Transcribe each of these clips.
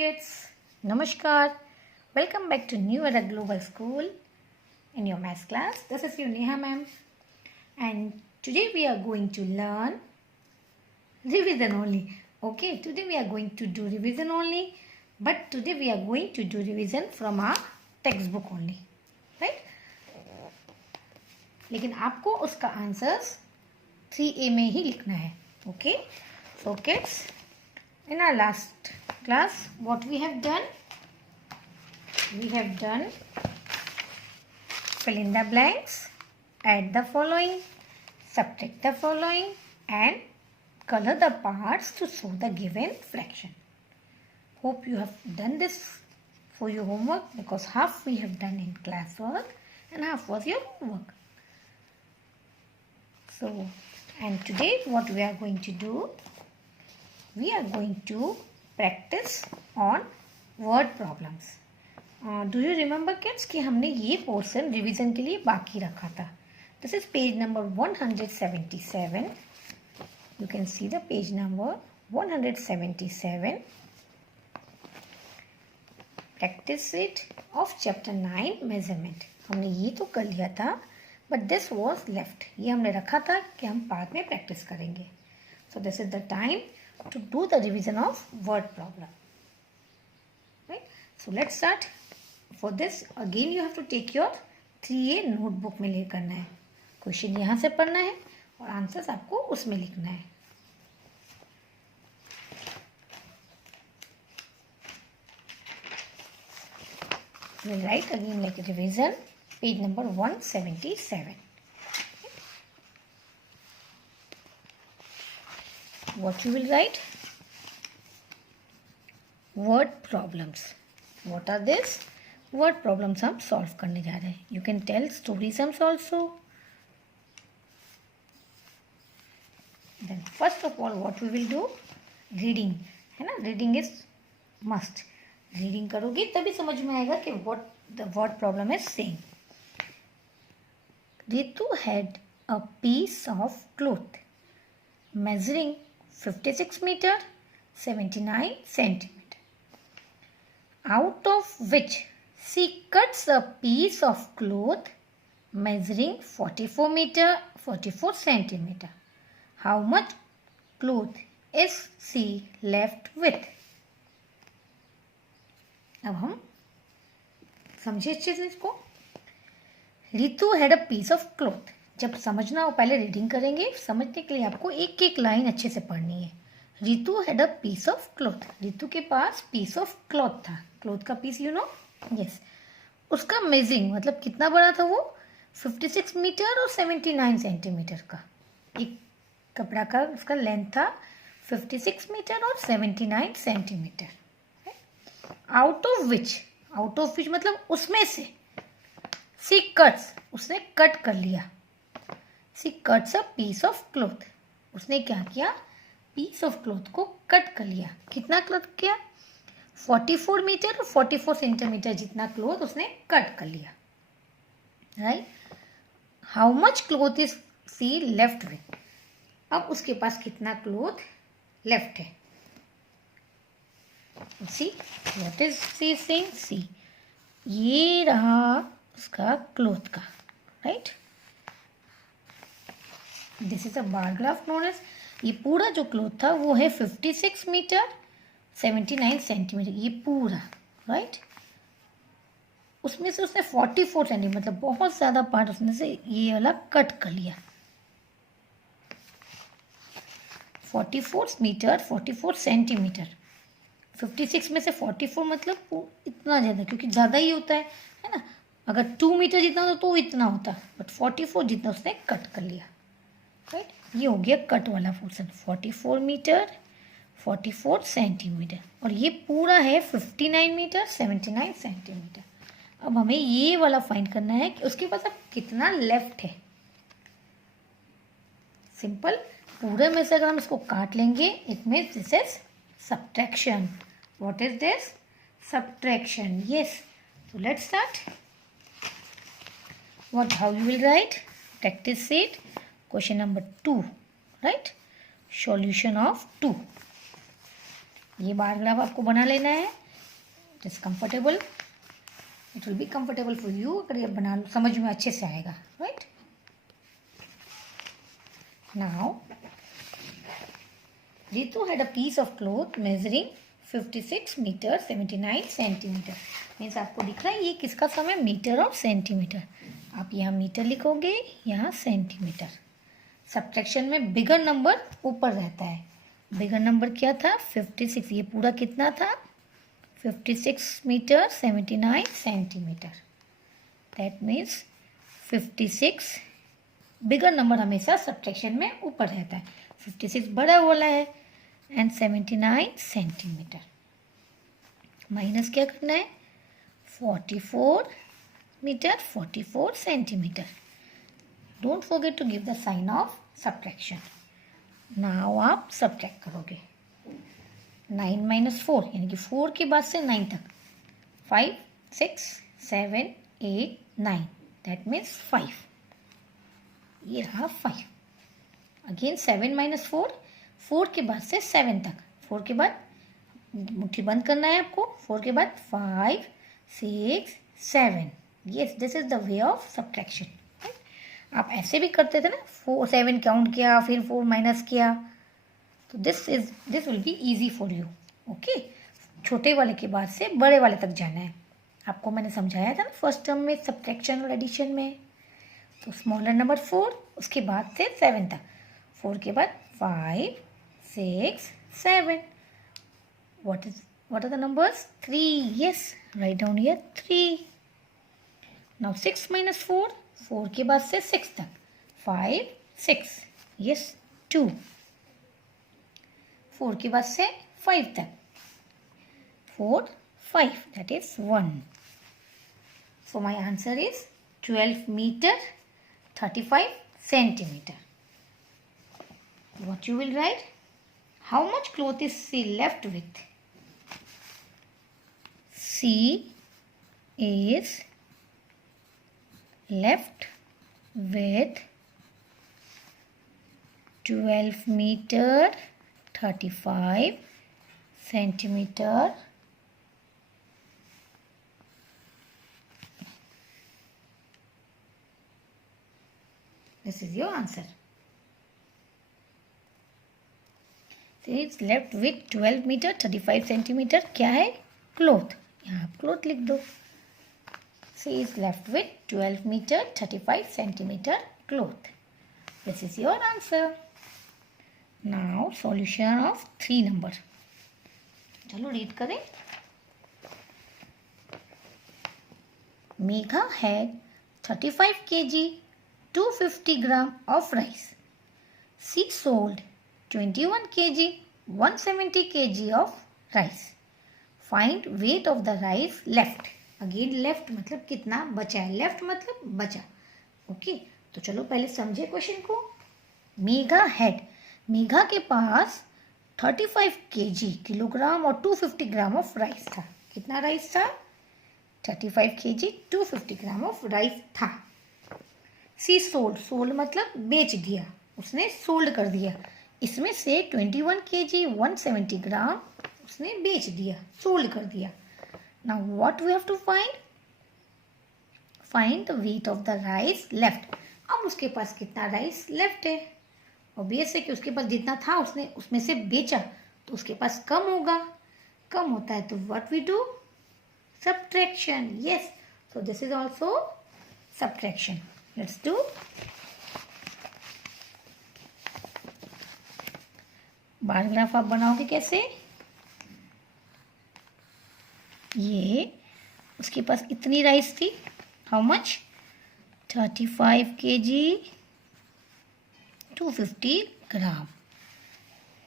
kids, Namaskar. Welcome back to New Era Global School in your maths class. This is your Neha ma'am, and today we are going to learn revision only. Okay, today we are going to do revision only, but today we are going to do revision from our textbook only, right? लेकिन आपको उसका answers 3A में ही लिखना है. Okay, so kids, in our last class what we have done fill in the blanks, add the following, subtract the following and color the parts to show the given fraction. Hope you have done this for your homework, because half we have done in classwork and half was your homework. So, and today what we are going to do, we are going to practice on word problems. Do you remember kids कि हमने ये portion revision के लिए बाकी रखा था. This is page number 177. You can see the page number 177. Practice it of chapter 9 measurement. हमने ये तो कर लिया था, but this was left. ये हमने रखा था कि हम बाद में practice करेंगे. So this is the time to do the revision of word problem. Right? So let's start. For this again you have to take your 3A notebook में ले करना है. क्वेश्चन यहाँ से पढ़ना है और आंसर्स आपको उसमें लिखना है. We'll write again like a revision, page number 177. What you will write? Word problems. What are this? Word problems हम solve करने जा रहे हैं. You can tell story sums also. Then first of all what we will do? Reading. है ना? Reading is must. Reading करोगे तभी समझ में आएगा कि what the word problem is saying. Ritu had a piece of cloth measuring 56 meter 79 centimeter, out of which she cuts a piece of cloth measuring 44 meter 44 centimeter. How much cloth is she left with? अब हम समझे अच्छे से इसको. Ritu had a piece of cloth. जब समझना हो पहले रीडिंग करेंगे. समझने के लिए आपको एक एक लाइन अच्छे से पढ़नी है. Ritu had a piece of cloth. Ritu के पास पीस ऑफ क्लॉथ था. क्लॉथ का पीस यू नो. यस. उसका मेजरिंग मतलब कितना बड़ा था वो? 56 मीटर और 79 सेंटीमीटर का. एक कपड़ा का उसका लेंथ था 56 मीटर और 79 सेंटीमीटर. आउट ऑफ विच मतलब उसमें से. सी कट्स, उसने कट कर लिया. She cuts a piece of cloth. उसने क्या किया? पीस ऑफ क्लॉथ को कट कर लिया. कितना क्लॉथ किया? 44 मीटर और 44 सेंटीमीटर जितना क्लॉथ उसने कट कर लिया. Right. How much cloth is C left with. अब उसके पास कितना क्लॉथ लेफ्ट है? C what is C saying? C ये रहा उसका क्लॉथ का. Right. This is a bar graph known as. ये पूरा जो क्लॉथ था वो है 56 मीटर 79 सेंटीमीटर. ये पूरा. राइट. उसमें से उसने 44 सेंटीमीटर मतलब बहुत ज़्यादा पार्ट उसमें से ये वाला कट कर लिया. 44 मीटर 44 सेंटीमीटर. 56 में से 44 मतलब इतना ज़्यादा, क्योंकि ज़्यादा ही होता है ना. अगर 2 मीटर जितना होता तो इतना होता, बट 44 जितना उसने कट कर लिया. राइट. ये हो गया कट वाला पोर्शन. 44 मीटर 44 सेंटीमीटर और ये पूरा है 59 मीटर 79 सेंटीमीटर. अब हमें ये वाला फाइंड करना है कि उसके पास अब कितना लेफ्ट है. सिंपल. पूरे में से अगर हम इसको काट लेंगे it means this is subtraction. What is this? Subtraction. Yes. So let's start. How you will write? Practice it. Question number 2. Right? Solution of 2. ये बार ग्राफ आपको बना लेना है. It is comfortable, it will be comfortable for you. अगर ये बना लो समझ में अच्छे से आएगा, right. Now Ritu had a piece of cloth measuring 56 metre 79 centimetre. Means आपको दिख रहा है ये किसका सम है, मीटर और सेंटीमीटर। आप यहाँ मीटर लिखोगे, यहाँ सेंटीमीटर। सब्ट्रैक्शन में बिगर नंबर ऊपर रहता है। बिगर नंबर क्या था, 56। ये पूरा कितना था, 56 metre 79 centimetre. That means 56 bigger number हमेशा सब्ट्रैक्शन में ऊपर रहता है। 56 बड़ा वाला है एंड 79 सेंटीमीटर। माइनस क्या करना है, 44 metre 44 centimetre. Don't forget to give the sign of subtraction. Now आप सब्ट्रैक्ट करोगे। 9 माइनस 4 यानी कि 4 के बाद से 9 तक, 5 6 7 8 9, दैट मीन्स 5। ये रहा 5। अगेन 7 माइनस 4, 4 के बाद से 7 तक, 4 के बाद मुट्ठी बंद करना है आपको, 4 के बाद 5 6 7। Yes, this is the way of subtraction. आप ऐसे भी करते थे ना, 4 7 काउंट किया फिर 4 माइनस किया, तो this will be easy for you. Okay, छोटे वाले के बाद से बड़े वाले तक जाना है। आपको मैंने समझाया था ना फर्स्ट टर्म में सब्ट्रैक्शन और एडिशन में। तो स्मॉलर नंबर 4, उसके बाद से 7 तक, 4 के बाद 5 6 7। What are the numbers? 3. Yes, write down here 3. Now 6 minus 4, 4 के बाद से 6 तक, 5 6, yes 2। 4 के बाद से 5 तक, 4 5, that is 1। So my answer is 12 meter 35 centimeter. What you will write? How much cloth is she left with? She is left with 12 meter 35 centimeter This is your answer. She is left with 12 meter 35 centimeter क्या है, cloth. यहाँ आप cloth लिख दो। She is left with 12 meter 35 centimeter cloth. This is your answer. Now solution of 3 number. चलो read करें। Megha had 35 kg 250 gram of rice. She sold 21 kg 170 kg of rice. Find weight of the rice left. Again left मतलब कितना बचा है, left मतलब बचा। Okay, तो चलो पहले समझे क्वेश्चन को। मेघा हैड, मेघा के पास 35 kg किलोग्राम और 250 ग्राम ऑफ राइस था। कितना राइस था, 35 kg 250 ग्राम ऑफ राइस था। सी सोल्ड, सोल्ड मतलब बेच दिया, उसने सोल्ड कर दिया। इसमें से 21 kg 170 ग्राम उसने बेच दिया, सोल्ड कर दिया। Now what we have to find, find the weight of the rice left. अब उसके पास कितना राइस लेफ्ट है, ऑब्वियस है कि उसके पास जितना था उसने उसमें से बेचा, तो उसके पास कम होगा। कम होता है तो what we do, subtraction. Yes, so this is also subtraction. Let's do. Bar graph आप बनाओगे कैसे, ये उसके पास इतनी राइस थी, हाउ मच, 35 kg 250 ग्राम,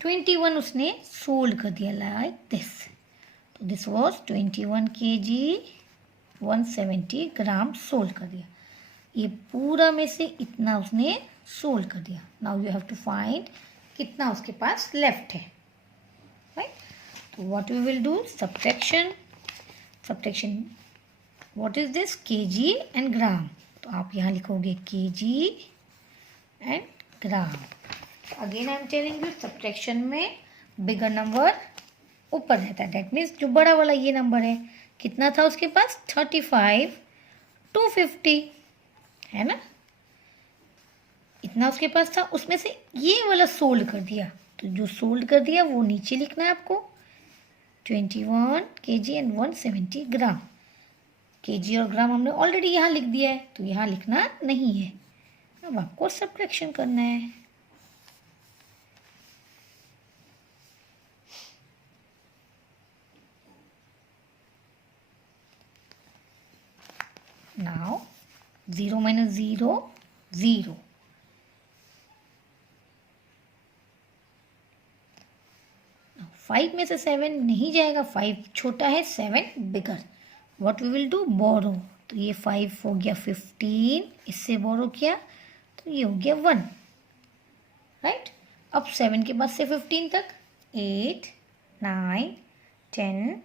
21 उसने सोल्ड कर दिया लाइक दिस। तो this was 21 kg 170 gram sold कर दिया। ये पूरा में से इतना उसने सोल्ड कर दिया। Now you have to find कितना उसके पास लेफ्ट है, राइट। तो what we will do, subtraction. Subtraction what is this, kg and gram. तो आप यहाँ लिखोगे kg and gram. Again I am telling you, subtraction में बिगर नंबर ऊपर रहता है, दैट मीन्स जो बड़ा वाला ये नंबर है कितना था उसके पास? 35 250, है ना? इतना उसके पास था, उसमें से ये वाला सोल्ड कर दिया, तो जो सोल्ड कर दिया वो नीचे लिखना है आपको। 21 kg एंड 170 ग्राम। केजी और ग्राम हमने ऑलरेडी यहाँ लिख दिया है, तो यहाँ लिखना नहीं है। अब आपको सब्ट्रैक्शन करना है। Now 0 minus 0 0। फाइव में से 7 नहीं जाएगा, 5 छोटा है, 7 bigger. What we will do? Borrow. तो ये 5 हो गया 15, इससे बोरो किया तो ये हो गया 1, राइट। अब 7 के बाद से 15 तक 8 9 10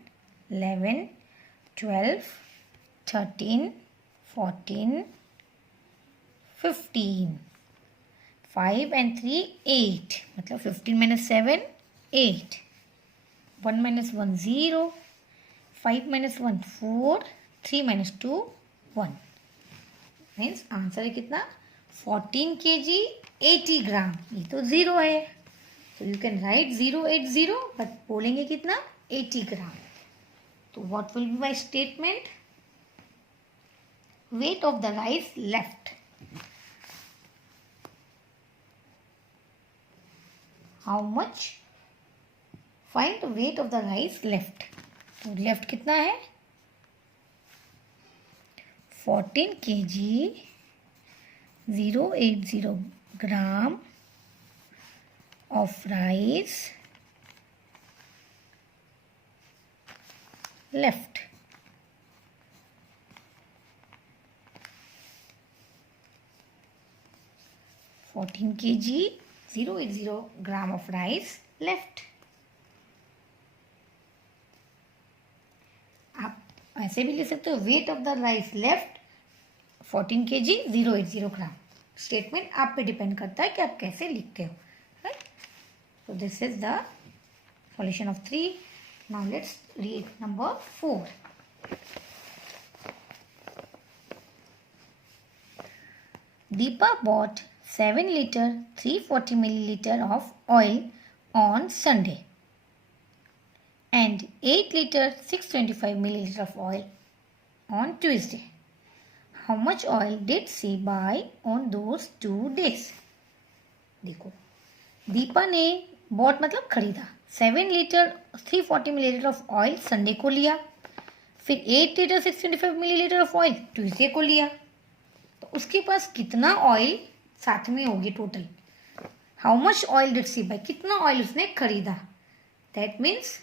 11 12 13 14 15। 5 and 3 8, मतलब 15 minus 7 8। 1 minus 1 0, 5 minus 1 4, 3 minus 2 1। Means answer है कितना? 14 kg 80 ग्राम। ये तो 0 है, तो यू कैन राइट 080, बट बोलेंगे कितना? 80 ग्राम। तो what will be my statement? Wait of the rice left. How much? Find the weight of the rice left. तो लेफ्ट कितना है? 14 kg 080 gram of rice left. Fourteen kg 080 gram of rice left. आप ऐसे भी ले सकते हो, wait of the rice left 14 kg 080 gram. Statement आप पे डिपेंड करता है कि आप कैसे लिखते हो, right. So this is the solution of 3. Now let's read number 4. Deepa bought 7 liter 340 milliliter of oil on Sunday and 8 liter 625 milliliter of oil on Tuesday. How much oil did she buy on those 2 days? देखो, दीपा ने bot मतलब खरीदा 7 litre 340 millilitre of oil Sunday को लिया, फिर 8 litre 625 millilitre of oil Tuesday को लिया। तो उसके पास कितना ऑयल साथ में होगी total? How much oil did she buy? कितना ऑयल उसने खरीदा? That means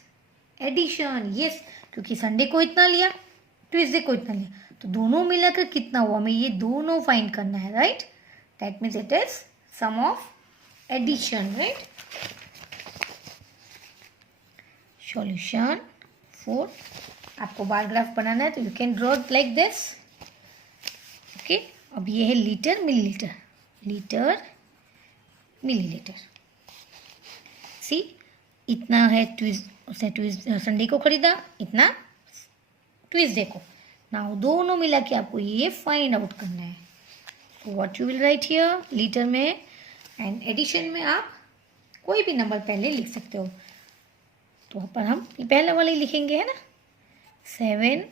addition. यस, क्योंकि संडे को इतना लिया, ट्यूसडे को इतना लिया, तो दोनों मिलाकर कितना हुआ, हमें ये दोनों फाइंड करना है, right. That means it is sum of addition, right. Solution 4। आपको बार ग्राफ बनाना है तो you can draw like this, okay. अब ये है litre millilitre, litre millilitre. See, इतना है उसने संडे को खरीदा, इतना ट्यूसडे को। नाउ दोनों मिला के आपको ये फाइंड आउट करना है। So what you will write here, litre में एंड एडिशन में आप कोई भी नंबर पहले लिख सकते हो। तो पर हम पहला वाला ही लिखेंगे, है ना। 7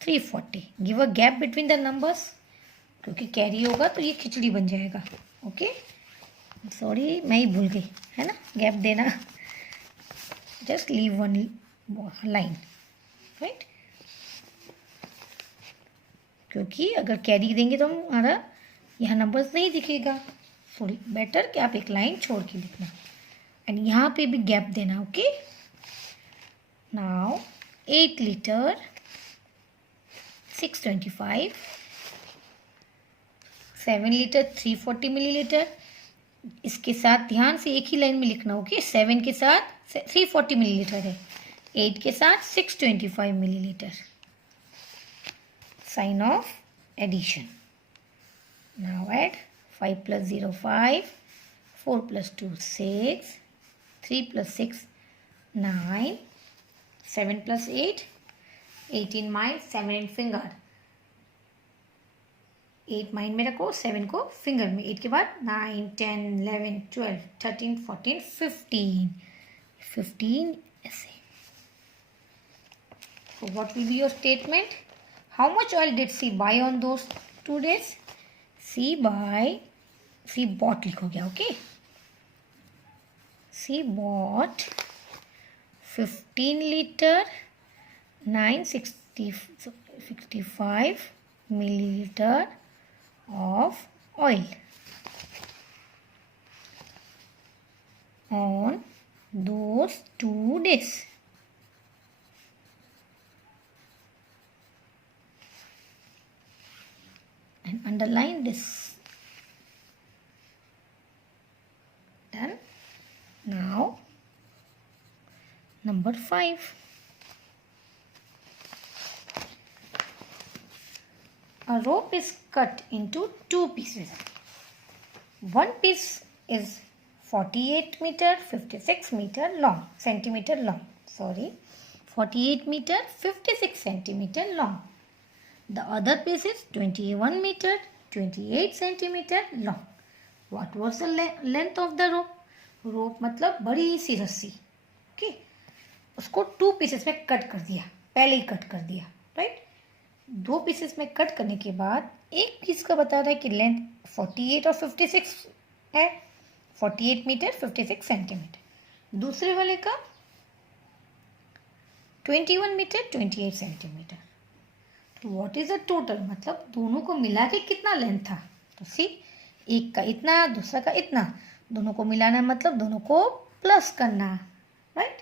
340। Give a gap between the numbers, क्योंकि कैरी होगा तो ये खिचड़ी बन जाएगा, ओके। सॉरी, मैं ही भूल गई, है ना, गैप देना। Just leave one line, right. क्योंकि अगर कैरी देंगे तो हमारा यहाँ नंबर्स नहीं दिखेगा। सॉरी, बेटर कि आप एक लाइन छोड़ के लिखना एंड यहाँ पे भी गैप देना, okay. Now 8 litre 625, 7 litre 340 millilitre. इसके साथ ध्यान से एक ही लाइन में लिखना, ओके। 7 के साथ 340 मिलीलीटर है, 8 के साथ 625 millilitre. Sign of addition. Now add 5 plus 0 5, 4 plus 2 6, 3 plus 6 9, 7 plus 8 8 in mind, 7 in finger. 8 mind में रखो, 7 को फिंगर में. 8 के बाद 9, 10, 11, 12, 13, 14, 15. 15 ऐसे. So what will be your statement? How much oil did she buy on those 2 days? She bought लिखोगे, okay? She bought 15 liter 965 milliliter of oil on those 2 days. And underline this. Done. Now number 5. A rope is cut into 2 pieces. One piece is 48 meter 56 meter long, centimeter long. 48 meter 56 centimeter long. The other piece is 21 meter 28 centimeter long. What was the length of the rope? Rope मतलब बड़ी सी रस्सी. Okay? उसको 2 pieces में cut कर दिया, पहले ही cut कर दिया, राइट? 2 पीसेस में कट करने के बाद एक पीस का बता रहा है कि लेंथ 48 और 56 है, 48 मीटर 56 सेंटीमीटर. दूसरे वाले का 21 मीटर 28 सेंटीमीटर. तो व्हाट इज द टोटल, मतलब दोनों को मिला के कितना लेंथ था? तो सी, एक का इतना, दूसरा का इतना, दोनों को मिलाना मतलब दोनों को प्लस करना, right?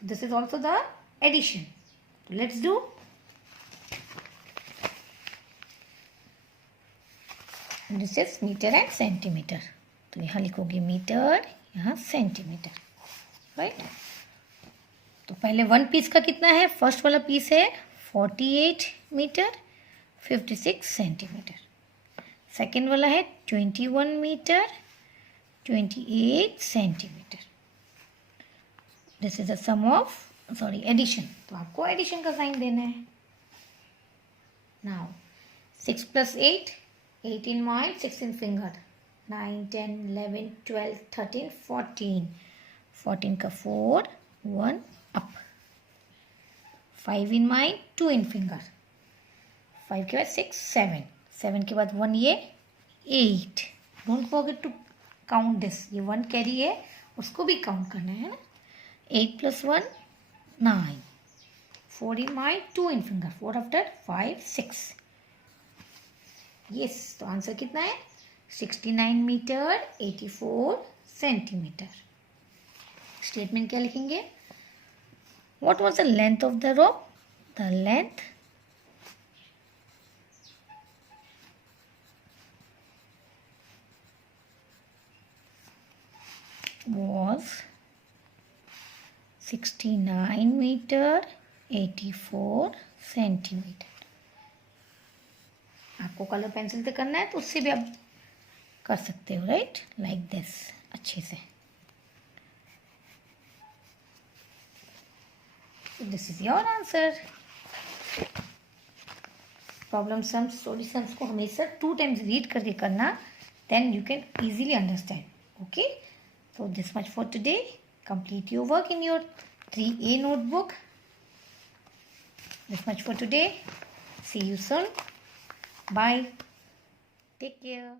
So this is also the addition. Let's do. This is metre and centimetre. तो यहाँ लिखोगे मीटर, यहाँ सेंटीमीटर, राइट? तो पहले 1 पीस का कितना है? फर्स्ट वाला पीस है 48 मीटर 56 सेंटीमीटर. सेकेंड वाला है 21 metre 28 centimetre. This is the sum of addition. तो आपको एडिशन का साइन देना है. Now 6 + 8, 8 in mind, 6 in finger. 9, 10, 11, 12, 13, 14. 14 का 4, 1 up. 5 in mind, 2 in finger. 5 के बाद 6, 7. 7 के बाद 1 ये 8. Don't forget to count this. ये 1 कैरी है, उसको भी काउंट करना है ना. 8 + 1, 9. 4 in mind, 2 in finger. 4 after 5, 6. Yes, तो आंसर कितना है? 69 मीटर 84 सेंटीमीटर. स्टेटमेंट क्या लिखेंगे? What was the length of the rope? The length was 69 metre 84 centimetre. आपको कलर पेंसिल से करना है तो उससे भी आप कर सकते हो, राइट? लाइक दिस, अच्छे से. This is your answer. Problem sums, solutions को हमेशा 2 times रीड करके करना, then you can easily understand. Okay, so this much for today. Complete your work in your 3A notebook. This much for today. See you soon. Bye. Take care.